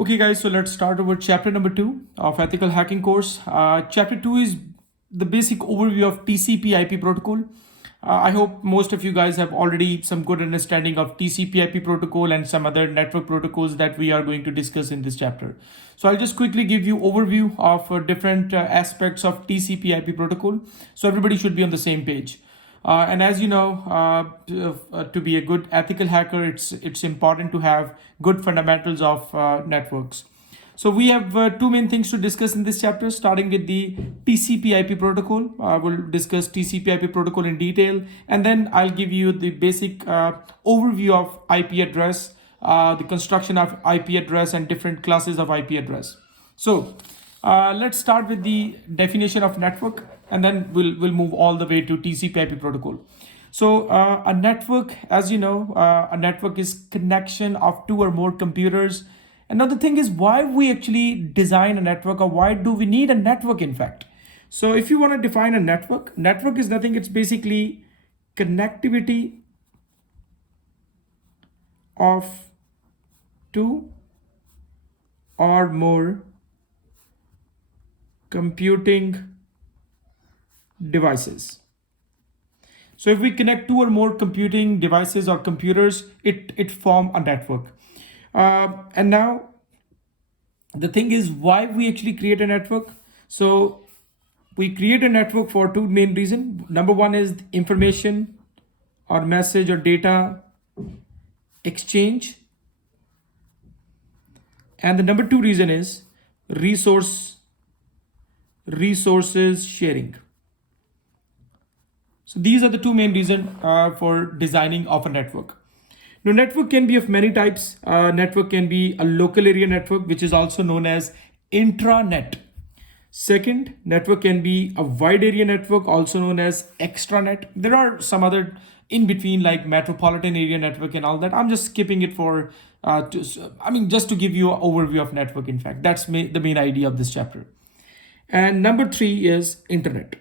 Okay guys, so let's start over chapter number 2 of ethical hacking course. Chapter 2 is the basic overview of TCP IP protocol. I hope most of you guys have already some good understanding of TCP IP protocol and some other network protocols that we are going to discuss in this chapter. So I'll just quickly give you overview of different aspects of TCP IP protocol. So everybody should be on the same page. And as you know, to be a good ethical hacker, it's important to have good fundamentals of networks. So we have two main things to discuss in this chapter, starting with the TCP IP protocol. We'll discuss TCP IP protocol in detail, and then I'll give you the basic overview of IP address, the construction of IP address, and different classes of IP address. So let's start with the definition of network, and then we'll move all the way to TCP IP protocol. So a network, as you know, a network is connection of two or more computers. Another thing is why we actually design a network, or why do we need a network in fact. So if you want to define a network is nothing, it's basically connectivity of two or more computing devices. So if we connect two or more computing devices or computers, it form a network. And now the thing is why we actually create a network. So we create a network for two main reasons. Number one is information or message or data exchange. And the number two reason is resources sharing. So these are the two main reasons for designing of a network. Now, network can be of many types. Network can be a local area network, which is also known as intranet. Second, network can be a wide area network, also known as extranet. There are some other in between, like metropolitan area network and all that. I'm just skipping it for, just to give you an overview of network. In fact, that's the main idea of this chapter. And number three is internet,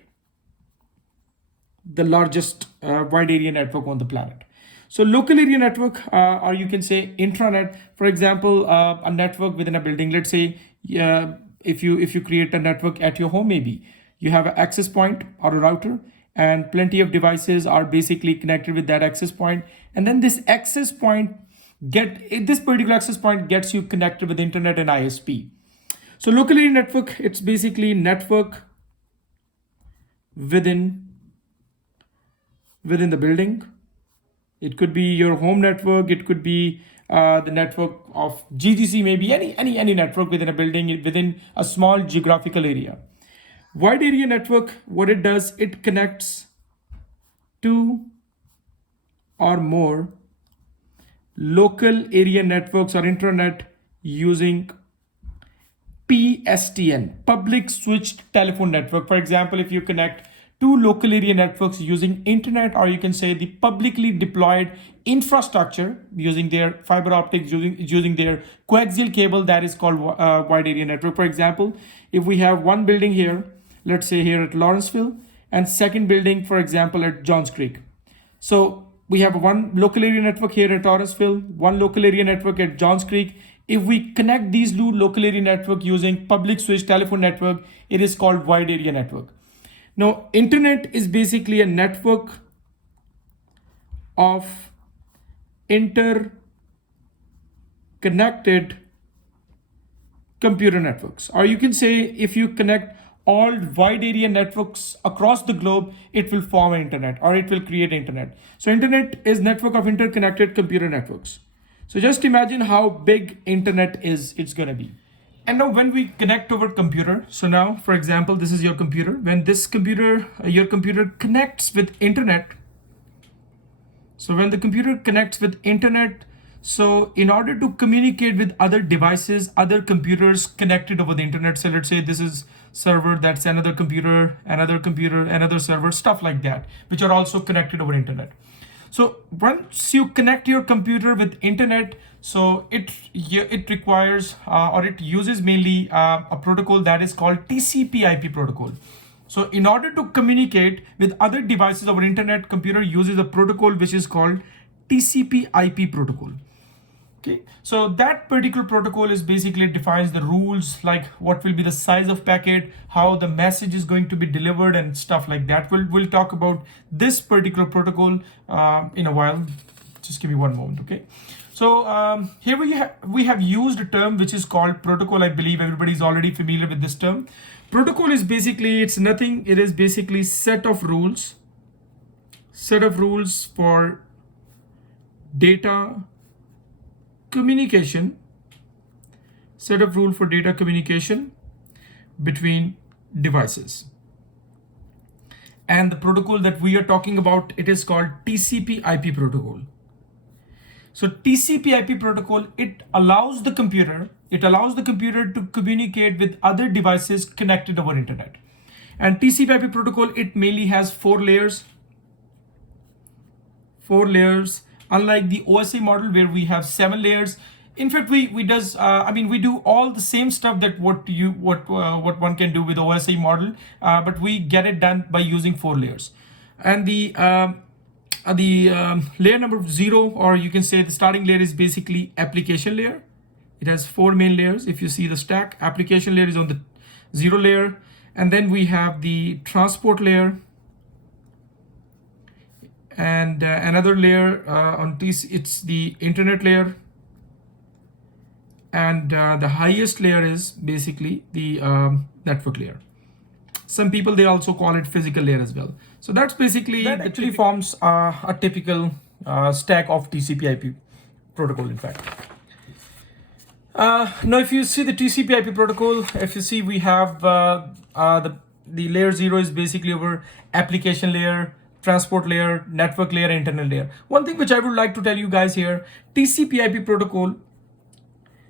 the largest wide area network on the planet. So local area network, or you can say intranet. For example, a network within a building. Let's say if you create a network at your home, maybe you have an access point or a router, and plenty of devices are basically connected with that access point. And then this particular access point gets you connected with internet and ISP. So local area network, it's basically network within the building. It could be your home network. It could be the network of GGC, maybe any network within a building, within a small geographical area. Wide area network, what it does, it connects two or more local area networks or intranet using PSTN, public switched telephone network. For example, if you connect two local area networks using internet, or you can say the publicly deployed infrastructure using their fiber optics, using their coaxial cable, that is called wide area network. For example, if we have one building here, let's say here at Lawrenceville, and second building, for example, at Johns Creek. So we have one local area network here at Lawrenceville, one local area network at Johns Creek. If we connect these two local area network using public switch telephone network, it is called wide area network. Now, internet is basically a network of interconnected computer networks. Or you can say if you connect all wide area networks across the globe, it will form an internet, or it will create internet. So internet is network of interconnected computer networks. So just imagine how big internet it's gonna be. And now when we connect over computer, so now, for example, this is your computer. When this computer, your computer connects with internet. So when the computer connects with internet, so in order to communicate with other devices, other computers connected over the internet, so let's say this is server, that's another computer, another server, stuff like that, which are also connected over internet. So once you connect your computer with internet, so it requires or it uses mainly a protocol that is called TCP IP protocol. So in order to communicate with other devices over internet, computer uses a protocol which is called TCP IP protocol. Okay, so that particular protocol is basically defines the rules, like what will be the size of packet, how the message is going to be delivered, and stuff like that. We'll talk about this particular protocol in a while. Just give me one moment, okay? So here we have used a term which is called protocol. I believe everybody's already familiar with this term. Protocol is basically, it's nothing. It is basically set of rules for data communication, set of rule for data communication between devices. And the protocol that we are talking about, it is called TCP IP protocol. So TCP IP protocol, it allows the computer to communicate with other devices connected over internet. And TCP IP protocol, it mainly has four layers. Unlike the OSI model where we have 7 layers. In fact, we do all the same stuff that what one can do with OSI model, but we get it done by using 4 layers. And the layer number 0, or you can say the starting layer, is basically application layer. It has 4 main layers. If you see the stack, application layer is on the 0 layer, and then we have the transport layer. And another layer on TCP, it's the internet layer. And the highest layer is basically the network layer. Some people, they also call it physical layer as well. So that's basically, that actually forms a typical stack of TCP IP protocol, in fact. Now, if you see the TCP IP protocol, if you see, we have the layer 0 is basically our application layer, transport layer, network layer, internet layer. One thing which I would like to tell you guys here, TCP IP protocol,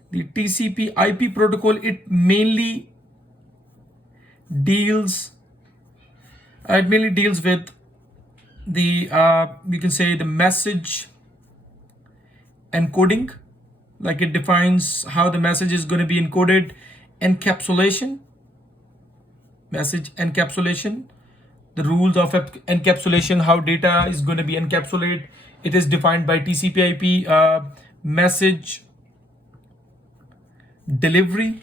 the TCP IP protocol, it mainly deals with the you can say the message encoding, like it defines how the message is going to be encoded, encapsulation, message encapsulation, the rules of encapsulation, how data is going to be encapsulated. It is defined by TCP IP, message delivery,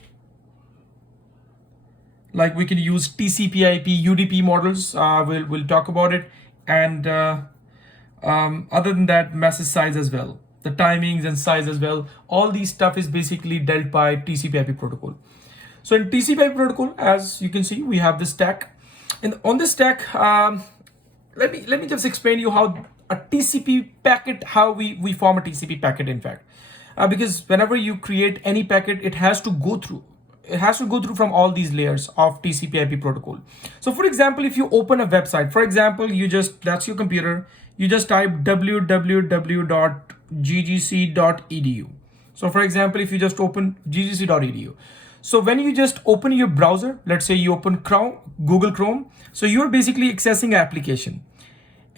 like we can use TCP IP UDP models. We'll talk about it. And other than that, message size as well, the timings and size as well. All these stuff is basically dealt by TCP IP protocol. So in TCP IP protocol, as you can see, we have this stack. And on this stack, let me just explain you how a TCP packet, how we form a TCP packet, in fact. Because whenever you create any packet, it has to go through from all these layers of TCP IP protocol. So for example, if you open a website, for example, that's your computer, you just type www.ggc.edu. So for example, if you just open ggc.edu, so when you just open your browser, let's say you open Google Chrome, so you're basically accessing an application.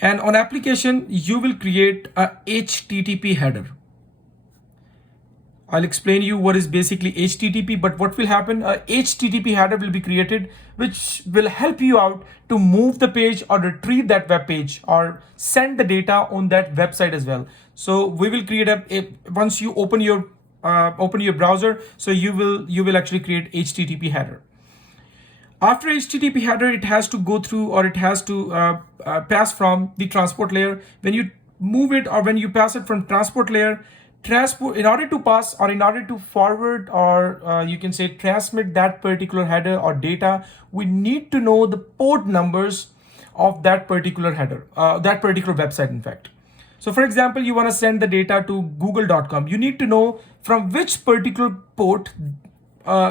And on application, you will create a HTTP header. I'll explain you what is basically HTTP, but what will happen, a HTTP header will be created, which will help you out to move the page or retrieve that web page or send the data on that website as well. So we will create once you open your browser, so you will actually create HTTP header. After HTTP header, it has to go through, or it has to pass from the transport layer. When you move it, or when you pass it from transport layer, in order to pass, or in order to forward, or you can say transmit that particular header or data, we need to know the port numbers of that particular header, that particular website, in fact. So for example, you want to send the data to google.com. You need to know from which particular port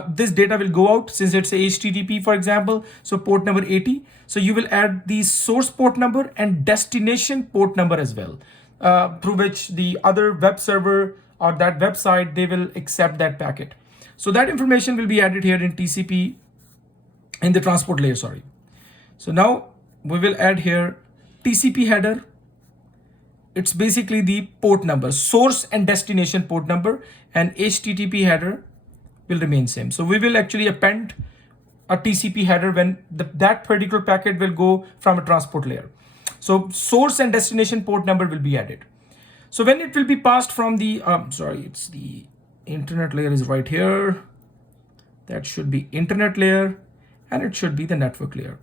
this data will go out, since it's a HTTP, for example, so port number 80. So you will add the source port number and destination port number as well, through which the other web server or that website, they will accept that packet. So that information will be added here in TCP, in the transport layer, sorry. So now we will add here TCP header. It's basically the port number, source and destination port number, and HTTP header will remain same. So we will actually append a TCP header when that particular packet will go from a transport layer. So source and destination port number will be added. So when it will be passed from the, it's the internet layer is right here. That should be internet layer, and it should be the network layer.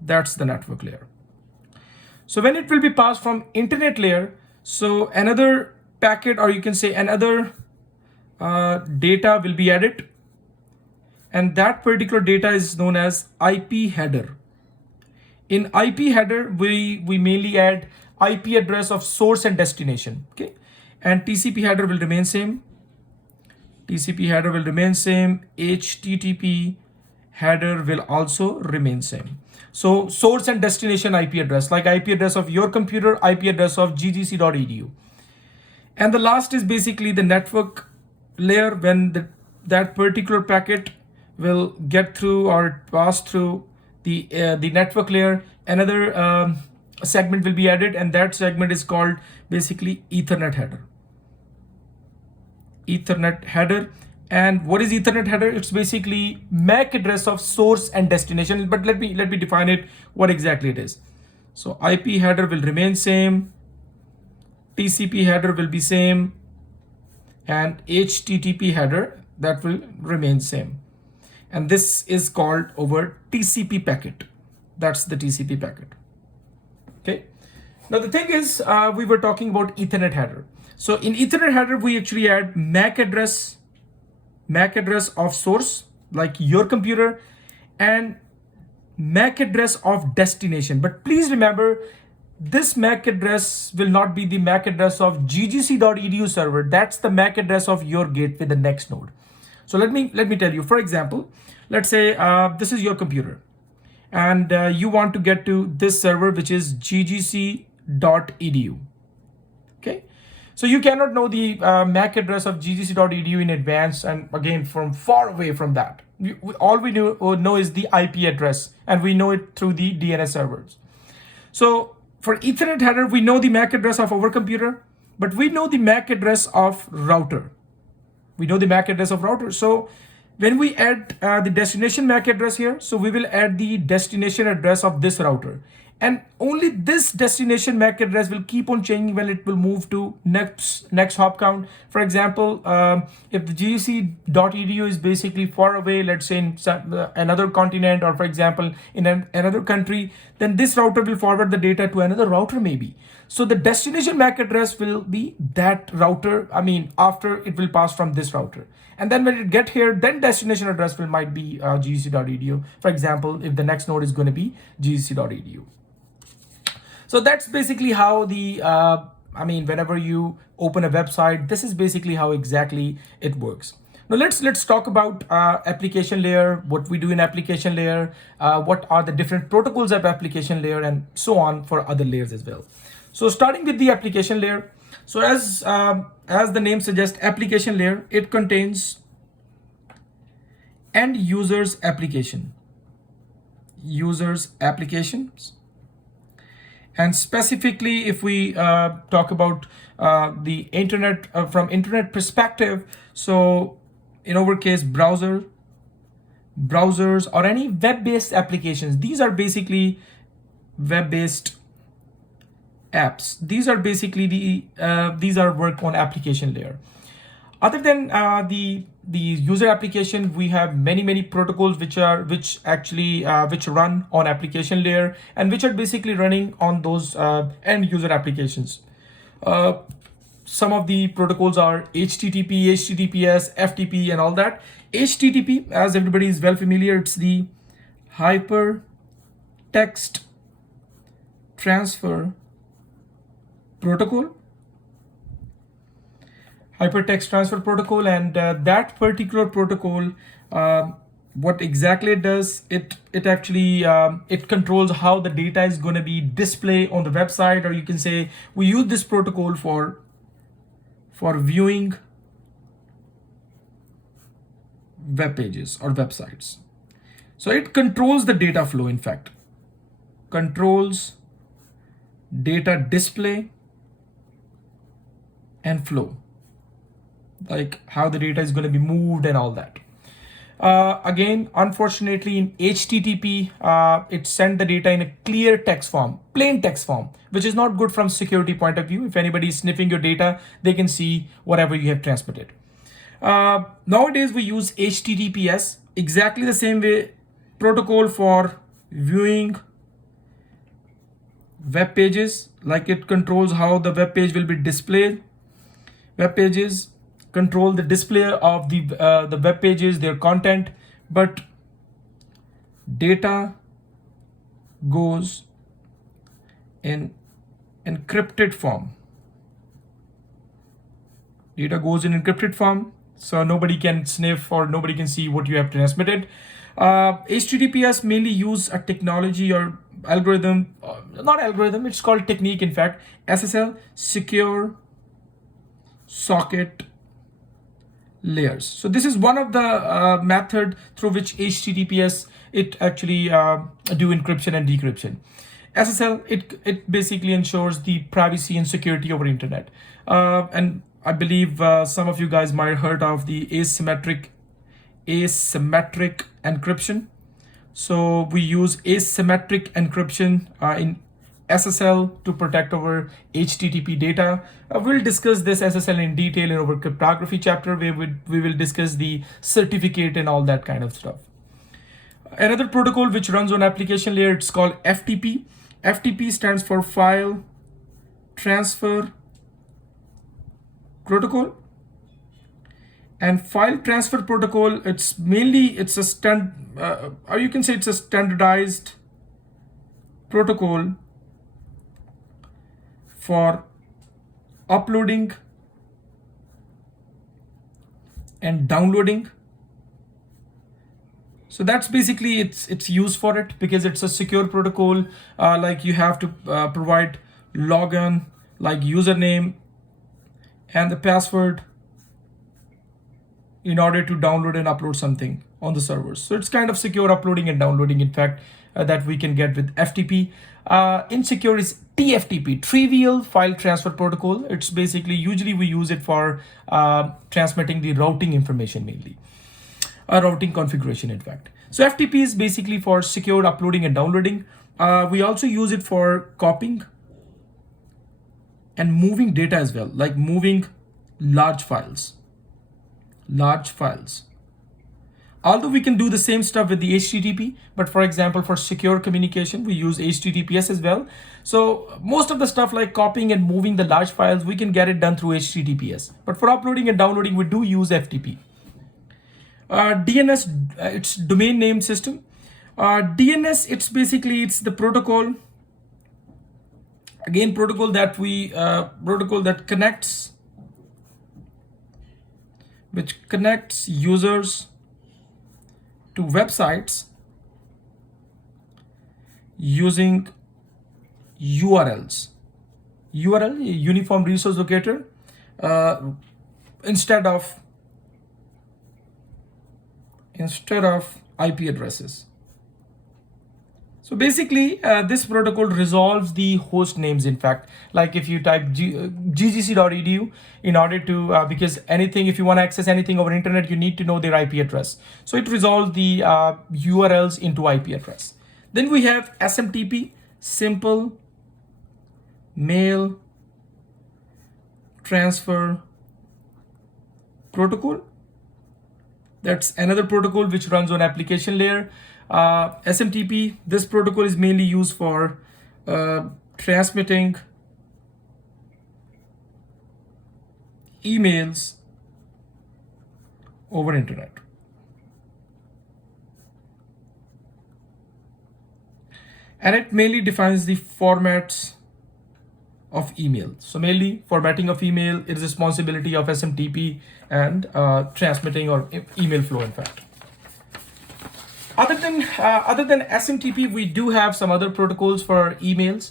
That's the network layer. So when it will be passed from internet layer, so another packet, or you can say another data will be added, and that particular data is known as IP header. In IP header, we mainly add IP address of source and destination, okay? And TCP header will remain same. TCP header will remain same. HTTP header will also remain same. So source and destination IP address, like IP address of your computer, IP address of ggc.edu. And the last is basically the network layer, when that particular packet will get through or pass through the network layer, another segment will be added, and that segment is called basically Ethernet header. Ethernet header. And what is Ethernet header? It's basically MAC address of source and destination. But let me define it, what exactly it is. So IP header will remain same, TCP header will be same, and HTTP header, that will remain same. And this is called over TCP packet. That's the TCP packet. Okay. Now the thing is, we were talking about Ethernet header. So in Ethernet header, we actually add MAC address of source, like your computer, and MAC address of destination. But please remember, this MAC address will not be the MAC address of ggc.edu server. That's the MAC address of your gateway, the next node. So let me tell you, for example, let's say this is your computer, and you want to get to this server, which is ggc.edu. Okay. So you cannot know the MAC address of ggc.edu in advance, and again from far away from that. All we know is the IP address, and we know it through the DNS servers. So for Ethernet header, we know the MAC address of our computer, but we know the MAC address of router. So when we add the destination MAC address here, so we will add the destination address of this router. And only this destination MAC address will keep on changing when it will move to next hop count. For example, if the ggc.edu is basically far away, let's say in another continent, or for example in another country, then this router will forward the data to another router maybe. So the destination MAC address will be that router, after it will pass from this router. And then when it get here, then destination address might be ggc.edu. For example, if the next node is going to be ggc.edu. So that's basically how the, whenever you open a website, this is basically how exactly it works. Now let's talk about application layer, what we do in application layer, what are the different protocols of application layer, and so on for other layers as well. So starting with the application layer. So as the name suggests, application layer, it contains end users applications. And specifically, if we talk about the internet from internet perspective, so in our case, browsers or any web-based applications, these are basically web-based apps. These are basically these are work on application layer. Other than the user application, we have many protocols which run on application layer, and which are basically running on those end user applications. Some of the protocols are HTTP, HTTPS, FTP, and all that. HTTP, as everybody is well familiar, it's the Hypertext Transfer Protocol. Hypertext Transfer Protocol, and that particular protocol, what exactly it does, it actually it controls how the data is going to be displayed on the website, or you can say we use this protocol for viewing web pages or websites. So it controls the data flow, in fact, controls data display and flow, like how the data is going to be moved and all that. Again, unfortunately, in HTTP, it sent the data in a clear text form, plain text form, which is not good from security point of view. If anybody is sniffing your data, they can see whatever you have transmitted. Nowadays, we use HTTPS, exactly the same way protocol for viewing web pages, like it controls how the web page will be displayed. Web pages control the display of the web pages, their content, but data goes in encrypted form. Data goes in encrypted form, so nobody can sniff or nobody can see what you have transmitted. HTTPS mainly use a technology or algorithm, not algorithm, it's called technique in fact, SSL, secure socket layers. So this is one of the method through which HTTPS it actually do encryption and decryption. SSL it basically ensures the privacy and security over internet. And I believe some of you guys might have heard of the asymmetric encryption. So we use asymmetric encryption in SSL to protect our HTTP data. We'll discuss this SSL in detail in our cryptography chapter, where we will discuss the certificate and all that kind of stuff. Another protocol which runs on application layer, it's called FTP. FTP stands for File Transfer Protocol. And file transfer protocol, it's a standardized protocol for uploading and downloading. So that's basically its use for it, because it's a secure protocol. Like you have to provide login, like username and the password, in order to download and upload something on the servers. So it's kind of secure uploading and downloading, in fact, that we can get with FTP. Insecure is TFTP, Trivial File Transfer Protocol. It's basically, usually we use it for transmitting the routing information mainly, routing configuration in fact. So FTP is basically for secure uploading and downloading. We also use it for copying and moving data as well, like moving large files. Although we can do the same stuff with the HTTP, but for example, for secure communication, we use HTTPS as well. So most of the stuff like copying and moving the large files, we can get it done through HTTPS. But for uploading and downloading, we do use FTP. DNS, it's domain name system. DNS, it's the protocol. Again, protocol that connects users to websites using URLs. URL, Uniform Resource Locator, instead of IP addresses. So basically, this protocol resolves the host names. In fact, like if you type ggc.edu, in order to, because if you want to access anything over internet, you need to know their IP address. So it resolves the URLs into IP address. Then we have SMTP, Simple Mail Transfer Protocol. That's another protocol which runs on application layer. SMTP, this protocol is mainly used for transmitting emails over internet. And it mainly defines the formats of email. So mainly formatting of email is responsibility of SMTP and transmitting or email flow in fact. Other than SMTP, we do have some other protocols for emails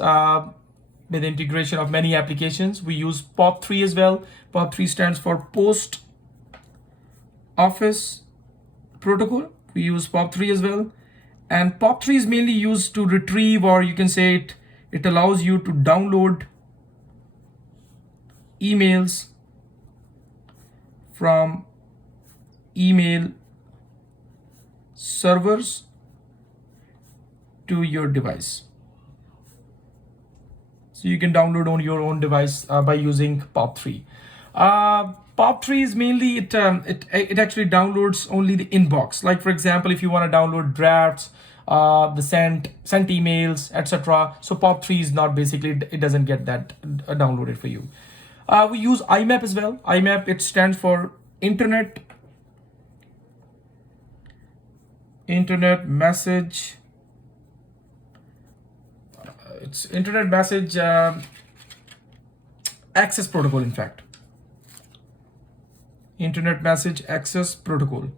with integration of many applications. We use POP3 as well. POP3 stands for Post Office Protocol. We use POP3 as well. And POP3 is mainly used to retrieve, or you can say it allows you to download emails from email servers to your device. So you can download on your own device by using POP3. POP3 is mainly it actually downloads only the inbox. Like for example, if you want to download drafts, the sent emails, etc. So POP3 is not basically, it doesn't get that downloaded for you. We use Imap as well. Imap, it stands for Internet Message. It's Internet Message Access Protocol, in fact. Internet Message Access Protocol.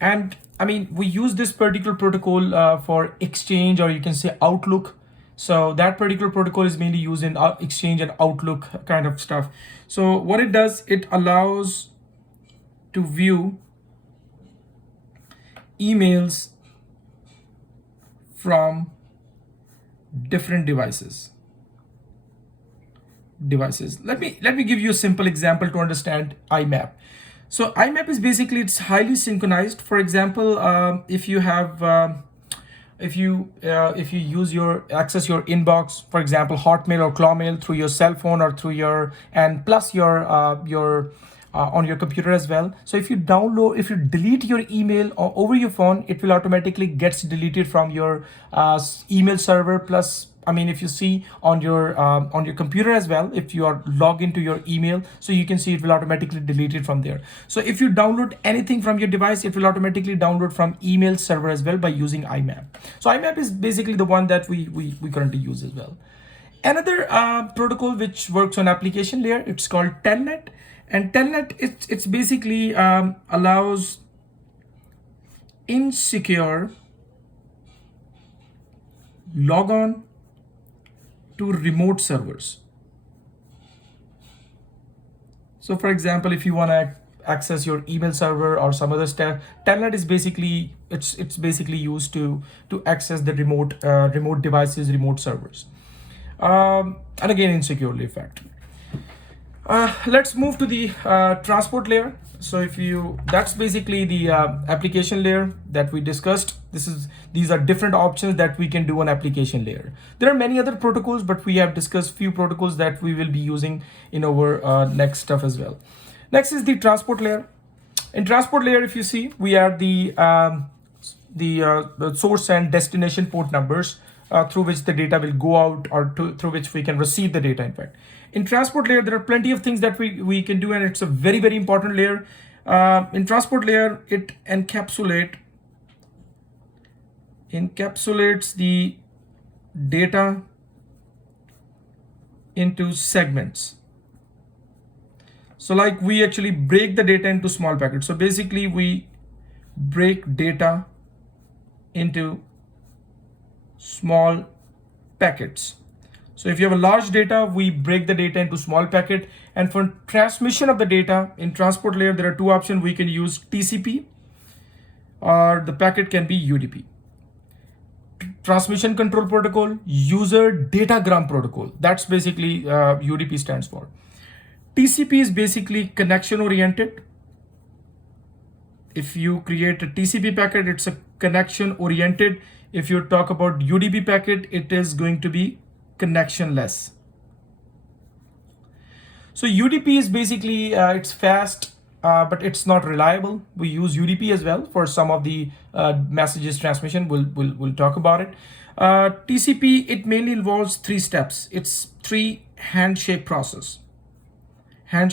And I mean, we use this particular protocol for Exchange, or you can say Outlook. So that particular protocol is mainly used in Exchange and Outlook kind of stuff. So what it does, it allows to view emails from different devices. Let me give you a simple example to understand Imap. So Imap is basically, it's highly synchronized. For example, if you have if you access your inbox, for example, Hotmail or Clawmail through your cell phone or through your, and plus your on your computer as well. So if you delete your email over your phone, it will automatically gets deleted from your email server. Plus, I mean, if you see on your computer as well, if you are logged into your email, so you can see it will automatically delete it from there. So if you download anything from your device, it will automatically download from email server as well by using Imap. So Imap is basically the one that we currently use as well. Another protocol which works on application layer, it's called Telnet. And Telnet, it's basically allows insecure logon to remote servers. So for example, if you want to access your email server or some other stuff, Telnet is basically, it's basically used to access the remote devices, remote servers, and again insecurely, in fact. Let's move to the transport layer. So that's basically the application layer that we discussed. These are different options that we can do on application layer. There are many other protocols, but we have discussed few protocols that we will be using in our next stuff as well. Next is the transport layer. In transport layer, if you see, we have the source and destination port numbers through which the data will go out, or through which we can receive the data, in fact. In transport layer, there are plenty of things that we can do, and it's a very, very important layer. In transport layer, it encapsulates the data into segments. So like we actually break the data into small packets. So basically we break data into small packets. So if you have a large data, we break the data into small packet. And for transmission of the data in transport layer, there are two options. We can use TCP, or the packet can be UDP. Transmission Control Protocol, User Datagram Protocol. That's basically UDP stands for. TCP is basically connection oriented. If you create a TCP packet, it's a connection oriented. If you talk about UDP packet, it is going to be connectionless. So UDP is basically it's fast, but it's not reliable. We use UDP as well for some of the messages transmission. We'll talk about it. TCP, it mainly involves 3 steps. It's 3 handshake process. In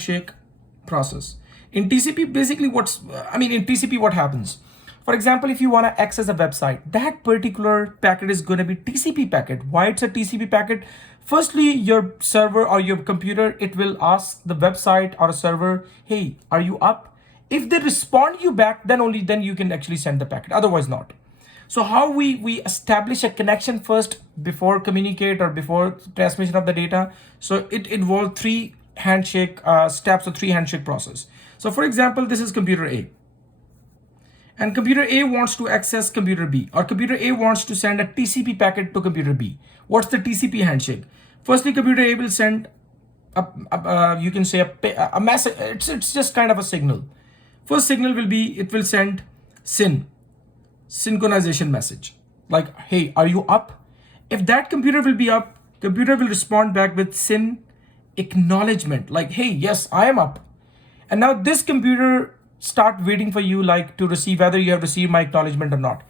TCP, basically in TCP, what happens? For example, if you want to access a website, that particular packet is going to be TCP packet. Why it's a TCP packet? Firstly, your server or your computer, it will ask the website or a server, hey, are you up? If they respond you back, then only then you can actually send the packet, otherwise not. So how we establish a connection first before communicate or before transmission of the data? So it involves 3 handshake steps or 3 handshake process. So for example, this is computer A. And computer A wants to access computer B, or computer A wants to send a TCP packet to computer B. What's the TCP handshake? Firstly, computer A will send you can say a message. It's just kind of a signal. First signal will be, it will send SYN. synchronization message. Like, hey, are you up? If that computer will be up, computer will respond back with syn acknowledgement, like, hey, yes, I am up. And now this computer start waiting for you, like, to receive whether you have received my acknowledgement or not.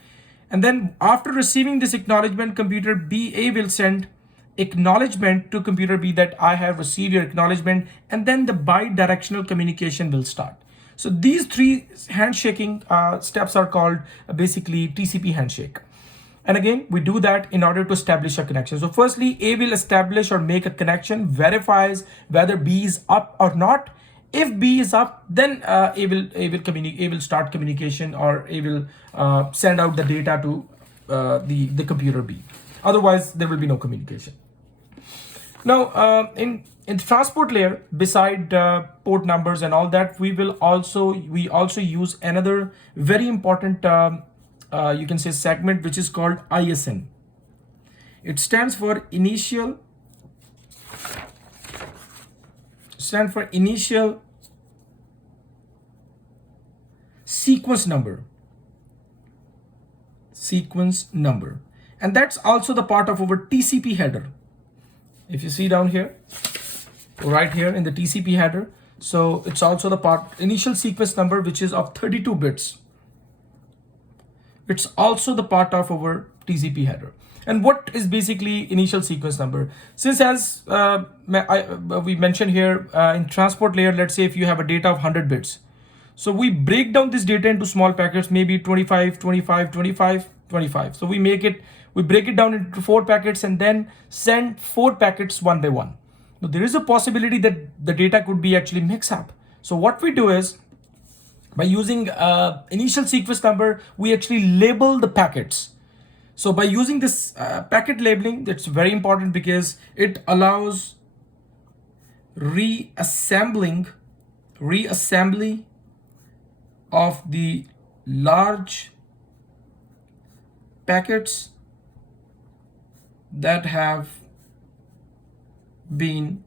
And then after receiving this acknowledgement, computer A will send acknowledgement to computer B that I have received your acknowledgement, and then the bi-directional communication will start. So these three handshaking steps are called basically TCP handshake. And again, we do that in order to establish a connection. So firstly, A will establish or make a connection, verifies whether B is up or not. If B is up, then A will start communication, or A will send out the data to the computer B. Otherwise, there will be no communication. Now, in the transport layer, beside port numbers and all that, we also use another very important you can say segment, which is called ISN. It stands for initial sequence number. And that's also the part of our TCP header. If you see down here, right here in the TCP header, so it's also the part initial sequence number, which is of 32 bits. It's also the part of our TCP header. And what is basically initial sequence number? Since as we mentioned here in transport layer, let's say if you have a data of 100 bits. So we break down this data into small packets, maybe 25, 25, 25, 25. So we break it down into 4 packets and then send 4 packets one by one. Now there is a possibility that the data could be actually mixed up. So what we do is, by using initial sequence number, we actually label the packets. So by using this packet labeling, that's very important because it allows reassembly of the large packets that have been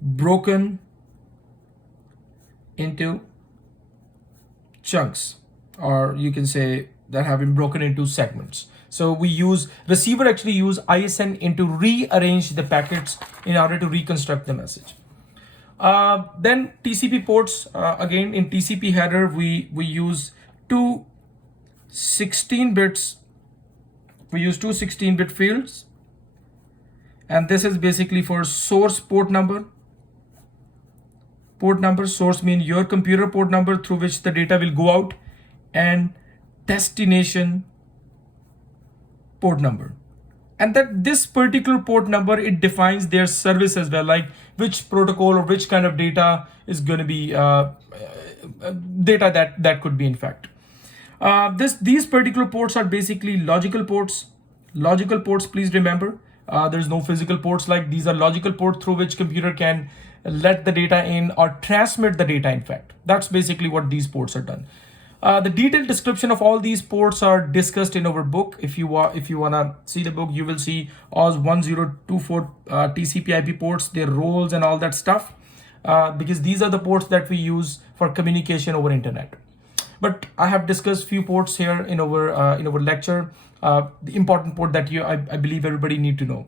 broken into chunks, or you can say that have been broken into segments. So receiver actually use ISN to rearrange the packets in order to reconstruct the message. Then TCP ports, again in TCP header, we use two 16-bit fields, and this is basically for source port number. Source means your computer port number through which the data will go out, and destination port number. And that this particular port number, it defines their service as well, like which protocol or which kind of data is going to be data that could be in fact. These particular ports are basically logical ports. Logical ports, please remember, there's no physical ports. Like these are logical ports through which computer can let the data in or transmit the data. In fact, that's basically what these ports are done. The detailed description of all these ports are discussed in our book. If you wanna see the book, you will see OS 1024 TCP IP ports, their roles and all that stuff, because these are the ports that we use for communication over internet. But I have discussed few ports here in our lecture. The important port that I believe everybody need to know.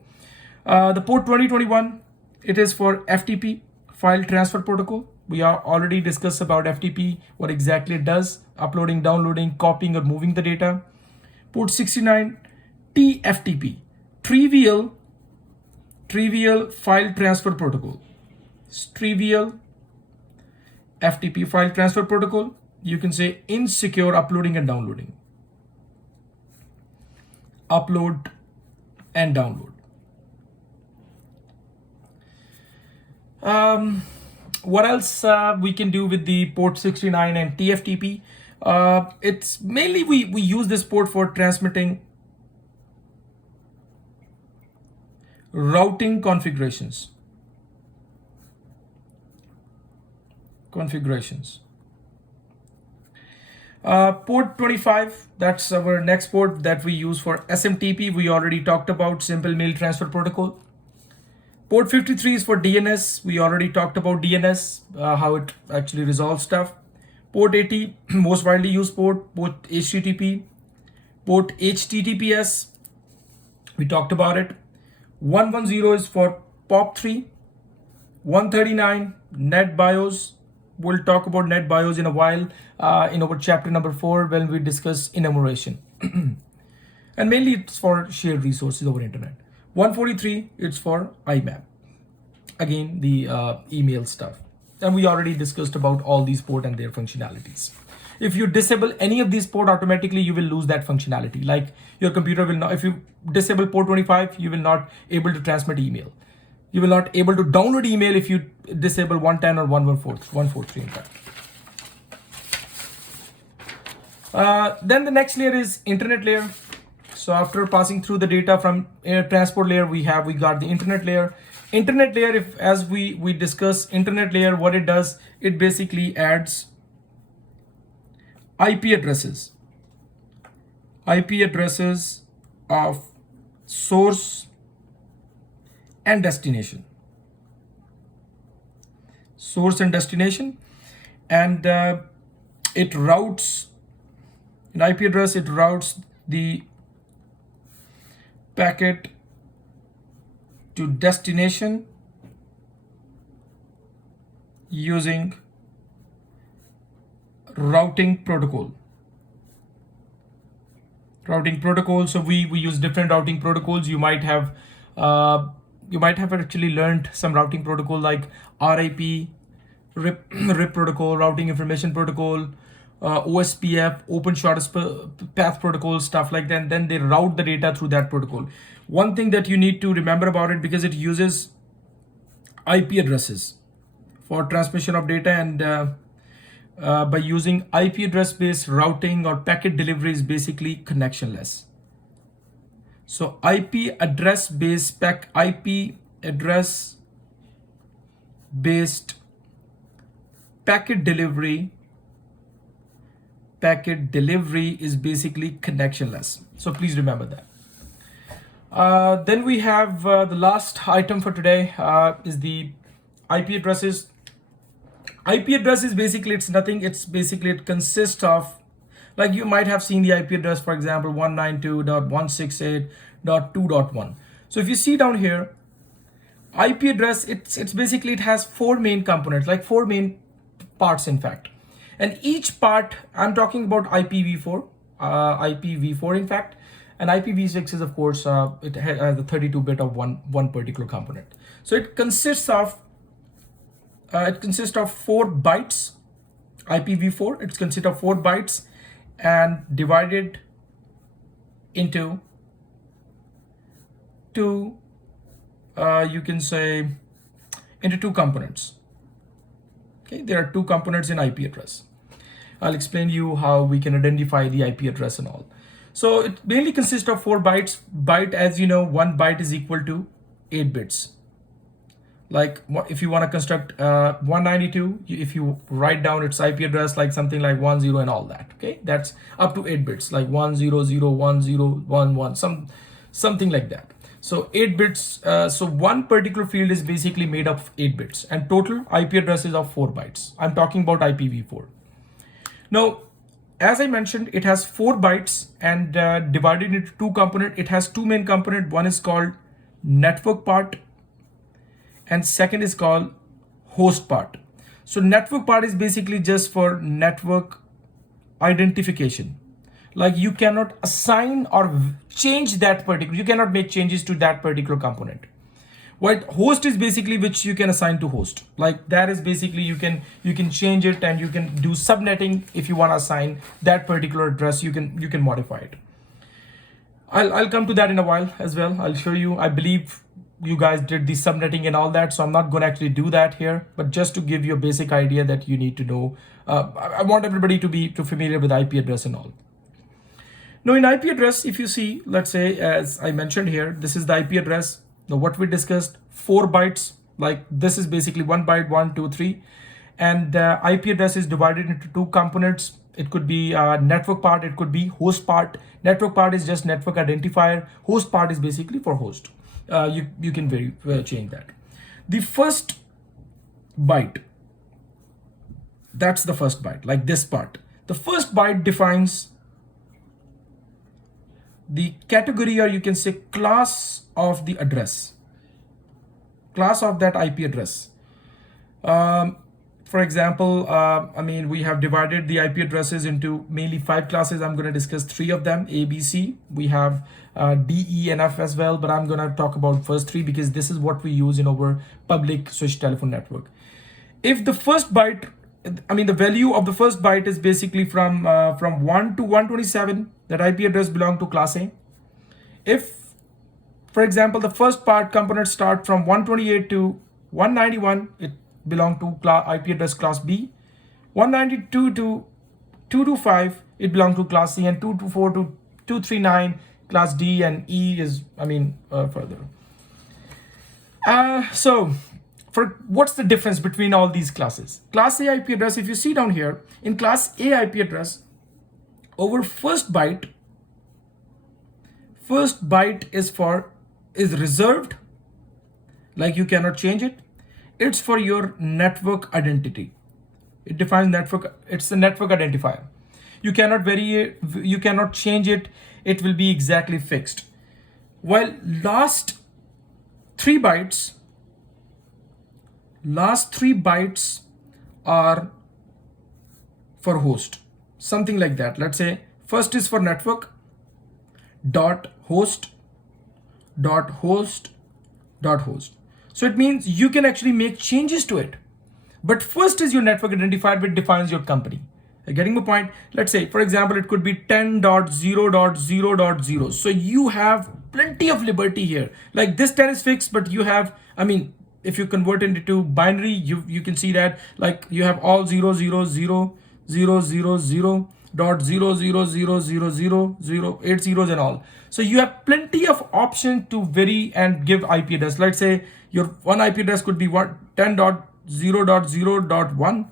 The port 2021, it is for FTP, file transfer protocol. We are already discussed about FTP, what exactly it does, uploading, downloading, copying or moving the data. Port 69, TFTP, trivial file transfer protocol. Trivial FTP file transfer protocol. You can say insecure uploading and downloading. Upload and download. What else we can do with the port 69 and TFTP? It's mainly we use this port for transmitting routing configurations. Port 25, that's our next port that we use for SMTP. We already talked about simple mail transfer protocol. Port 53 is for DNS. We already talked about DNS, how it actually resolves stuff. Port 80, most widely used port HTTP, port HTTPS, we talked about it. 110 is for POP3, 139 NetBIOS. We'll talk about NetBIOS in a while in our chapter number 4 when we discuss enumeration. And mainly it's for shared resources over internet. 143, it's for Imap. Again, the email stuff. And we already discussed about all these ports and their functionalities. If you disable any of these ports, automatically you will lose that functionality. Like your computer will not, if you disable port 25, you will not able to transmit email. You will not able to download email if you disable 110 or 143 in fact. Then the next layer is internet layer. So after passing through the data from transport layer, we got the internet layer. Internet layer, if as we discuss internet layer, what it does, it basically adds IP addresses of source and destination. And it routes an IP address, it routes the packet to destination using routing protocol. So we use different routing protocols. You might have actually learned some routing protocol like RIP, RIP protocol, routing information protocol, OSPF, open shortest path protocol, stuff like that. And then they route the data through that protocol. One thing that you need to remember about it, because it uses IP addresses for transmission of data, and by using IP address based routing or packet delivery is basically connectionless. So IP address based packet delivery is basically connectionless. So please remember that. Then we have the last item for today is the IP addresses. IP address is basically, it consists of, like you might have seen the IP address, for example, 192.168.2.1. So if you see down here, IP address, it's basically, it has 4 main components, like 4 main parts in fact. And each part, I'm talking about IPv4 in fact, and IPv6 is of course, it has the 32-bit of one particular component. So it consists of 4 bytes. IPv4, it consists of 4 bytes and divided into two, you can say, into 2 components. Okay, there are 2 components in IP address. I'll explain you how we can identify the IP address and all. So it mainly consists of 4 bytes. Byte, as you know, 1 byte is equal to 8 bits. Like if you want to construct 192, if you write down its IP address like something like 10 and all that, okay, that's up to 8 bits, like 1001011, something like that. So 8 bits. So one particular field is basically made up of 8 bits, and total IP addresses of 4 bytes. I'm talking about IPv4. Now, as I mentioned, it has 4 bytes and divided into 2 components. It has 2 main components. One is called network part, and second is called host part. So network part is basically just for network identification. Like you cannot assign or change that particular, you cannot make changes to that particular component. What host is basically which you can assign to host. Like that is basically you can change it, and you can do subnetting if you want to assign that particular address. You can modify it. I'll come to that in a while as well. I'll show you. I believe you guys did the subnetting and all that, so I'm not going to actually do that here, but just to give you a basic idea that you need to know. I want everybody to be familiar with IP address and all. Now in IP address, if you see, let's say, as I mentioned here, this is the IP address. Now what we discussed, 4 bytes, like this is basically 1 byte, 1, 2, 3. And IP address is divided into 2 components. It could be network part, it could be host part. Network part is just network identifier. Host part is basically for host. You can change that. The first byte That's the first byte, like this part. The first byte defines the category, or you can say class of the address, class of that IP address. For example, I mean, we have divided the IP addresses into mainly 5 classes. I'm going to discuss 3 of them, A, B, C. We have D, E, and F as well, but I'm going to talk about first 3 because this is what we use in our public switch telephone network. If the first byte, I mean, the value of the first byte is basically from 1 to 127, that IP address belongs to class A. If, for example, the first part components start from 128 to 191, it belong to IP address class B. 192 to 225, it belongs to class C, and 224 to 239 class D, and E is, I mean, further. So for what's the difference between all these classes? Class A IP address, if you see down here, in class A IP address, over first byte is reserved, like you cannot change it. It's for your network identity. It defines network, it's a network identifier. You cannot vary it, you cannot change it, it will be exactly fixed. While last 3 bytes are for host, something like that. Let's say first is for network dot host dot host dot host. So it means you can actually make changes to it. But first is your network identifier, which defines your company. Getting the point? Let's say, for example, it could be 10.0.0.0. So you have plenty of liberty here. Like this 10 is fixed, but you have, I mean, if you convert it into binary, you can see that like you have all 0.000.000000080 zeros and all. So you have plenty of options to vary and give IP address. Let's say your one IP address could be 10.0.0.1.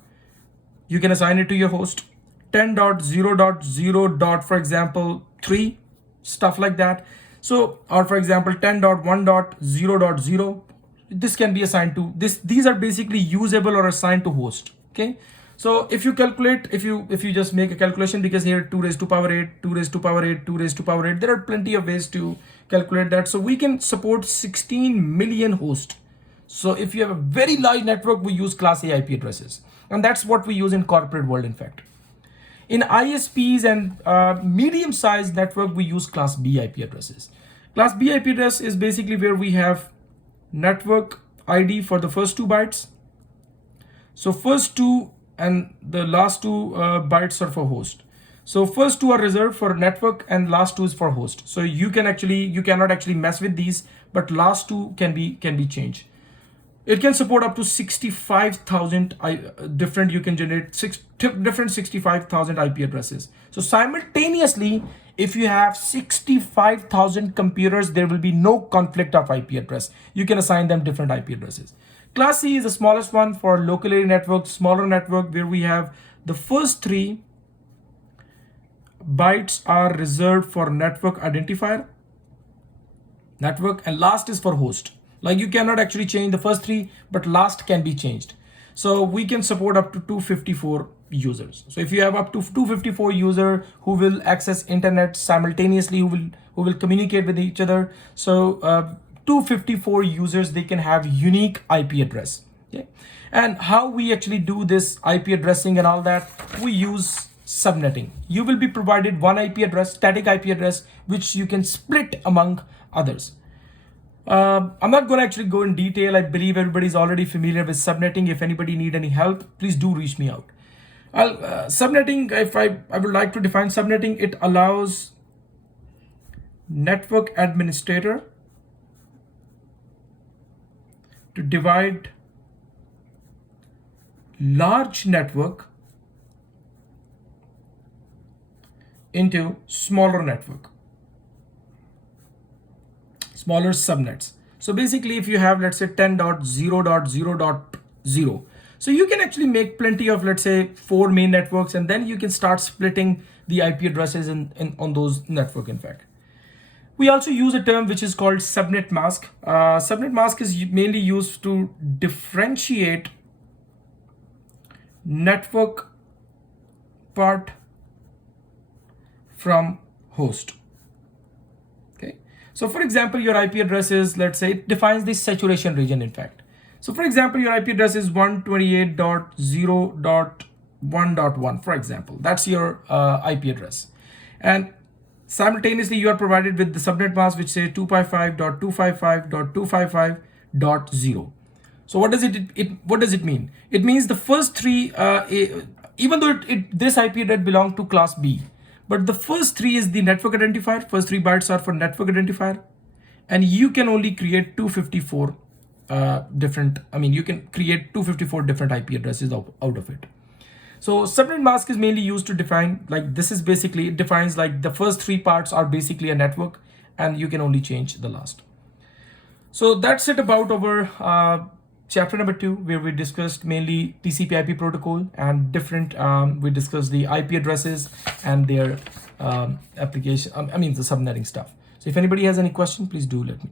You can assign it to your host. 10.0.0. For example, 3, stuff like that. So, or for example, 10.1.0.0. This can be assigned to this. These are basically usable or assigned to host. Okay. So if you calculate, if you just make a calculation, because here 2 raised to power 8, 2 raised to power 8, 2 raised to power 8, there are plenty of ways to calculate that. So we can support 16 million hosts. So if you have a very large network, we use class A IP addresses. And that's what we use in corporate world, in fact. In ISPs and medium-sized network, we use class B IP addresses. Class B IP address is basically where we have network ID for the first 2 bytes. So first 2 and the last 2 bytes are for host. So first 2 are reserved for network and last 2 is for host. So you cannot actually mess with these, but last 2 can be changed. It can support up to 65,000 different, you can generate different 65,000 IP addresses. So simultaneously, if you have 65,000 computers, there will be no conflict of IP address. You can assign them different IP addresses. Class C is the smallest one for local area network, smaller network, where we have the first 3 bytes are reserved for network identifier, and last is for host. Like you cannot actually change the first 3, but last can be changed. So we can support up to 254 users. So if you have up to 254 users who will access internet simultaneously, who will communicate with each other. So 254 users, they can have unique IP address. Okay. And how we actually do this IP addressing and all that, we use subnetting. You will be provided one IP address, static IP address, which you can split among others. I'm not going to actually go in detail. I believe everybody's already familiar with subnetting. If anybody need any help, please do reach me out. Subnetting, if I would like to define subnetting, it allows network administrator to divide large network into smaller network, smaller subnets. So basically, if you have, let's say 10.0.0.0, so you can actually make plenty of, let's say 4 main networks, and then you can start splitting the IP addresses on those network. In fact, we also use a term which is called subnet mask. Subnet mask is mainly used to differentiate network part from host. Okay, so for example, your IP address is, let's say, it defines the saturation region, in fact. So for example, your IP address is 128.0.1.1, for example. That's your IP address. And simultaneously, you are provided with the subnet mask, which says 255.255.255.0. So what does it mean? It means the first three, even though this IP address belongs to class B, but the first three is the network identifier. First 3 bytes are for network identifier, and you can only create 254 you can create 254 different IP addresses out of it. So subnet mask is mainly used to define, like, this is basically, it defines like the first 3 parts are basically a network, and you can only change the last. So that's it about our chapter number 2, where we discussed mainly TCP IP protocol and different, we discussed the IP addresses and their application, the subnetting stuff. So if anybody has any question, please do let me